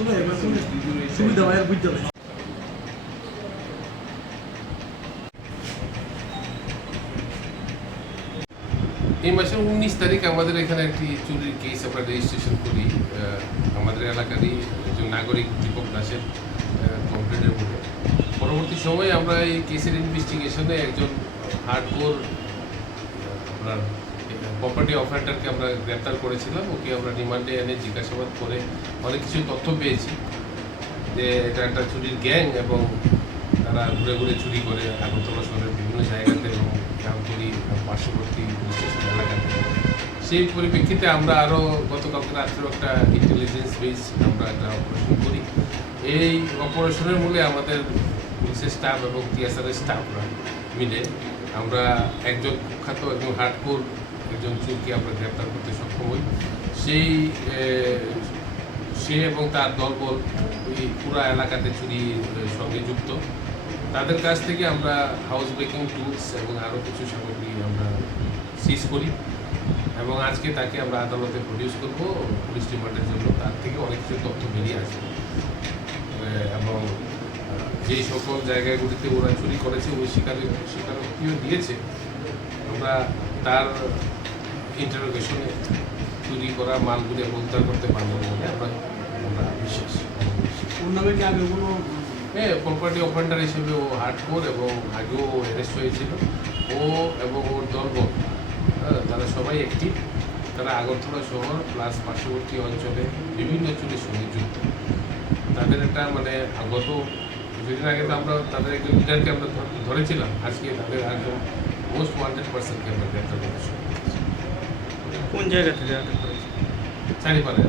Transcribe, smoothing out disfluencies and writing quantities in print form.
আসলে এবার সুবিধা হয় আর বুঝতে পারি। এই মাসের 19 তারিখ আমাদের এখানে একটি চুরির কেস আমরা রেজিস্ট্রেশন করি আমাদের এলাকারই একজন নাগরিক দীপক দাসের কমপ্লেনের উপরে। পরবর্তী সময়ে আমরা এই কেসের ইনভেস্টিগেশনে একজন হার্ডকোর আপনার প্রপার্টি অফেন্ডারকে আমরা গ্রেপ্তার করেছিলাম। ওকে আমরা রিমান্ডে এনে জিজ্ঞাসাবাদ করে অনেক কিছু তথ্য পেয়েছি যে এটা একটা চুরির গ্যাং এবং তারা ঘুরে ঘুরে চুরি করে আগরতলা শহরের বিভিন্ন জায়গাতে এবং গ্রামতলি পার্শ্ববর্তী পুলিশ স্টেশন এলাকাতে। সেই পরিপ্রেক্ষিতে আমরা আরও গতকালকে রাত্রেও একটা ইন্টেলিজেন্স বেস আমরা একটা অপারেশন করি। এই অপারেশনের মূলে আমাদের পুলিশের স্টাফ এবং টিএসআরের স্টাফরা মিলে আমরা একজন কুখ্যাত একজন হার্ডকোর একজন চোরকে আমরা গ্রেপ্তার করতে সক্ষম হই। সে এবং তার দলবল ওই পুরা এলাকাতে চুরির সঙ্গে যুক্ত। তাদের কাছ থেকে আমরা হাউস ব্রেকিং টুলস এবং আরও কিছু সামগ্রী আমরা সিজ করি এবং আজকে তাকে আমরা আদালতে প্রডিউস করব পুলিশ রিমান্ডের জন্য। তার থেকে অনেক কিছু তথ্য বেরিয়ে আসবে এবং যেই সকল জায়গাগুলিতে ওরা চুরি করেছে ওই স্বীকারোক্তিও দিয়েছে। আমরা তার ইন্টারোগেশনে চুরি করা মালগুলি আমরা উদ্ধার করতে পারবো বলে আমরা বিশ্বাস। হ্যাঁ, প্রপার্টি অফেন্ডার হিসেবে ও হার্ডকোর এবং আগেও অ্যারেস্ট হয়েছিল। ও এবং ওর দলবল তারা সবাই অ্যাক্টিভ। তারা আগরতলা শহর প্লাস পার্শ্ববর্তী অঞ্চলে বিভিন্ন চুরির সঙ্গে যুক্ত। তাদের একটা মানে গত কিছুদিন আগে তো আমরা তাদের একজন লিডারকে আমরা ধরেছিলাম। আজকে তাদের একজন মোস্ট ওয়ান্টেড পার্সনকে আমরা গ্রেপ্তার করতে সক্ষম হয়েছি। কোন জায়গা থেকে আটক করেছে? চারিপাড়ে।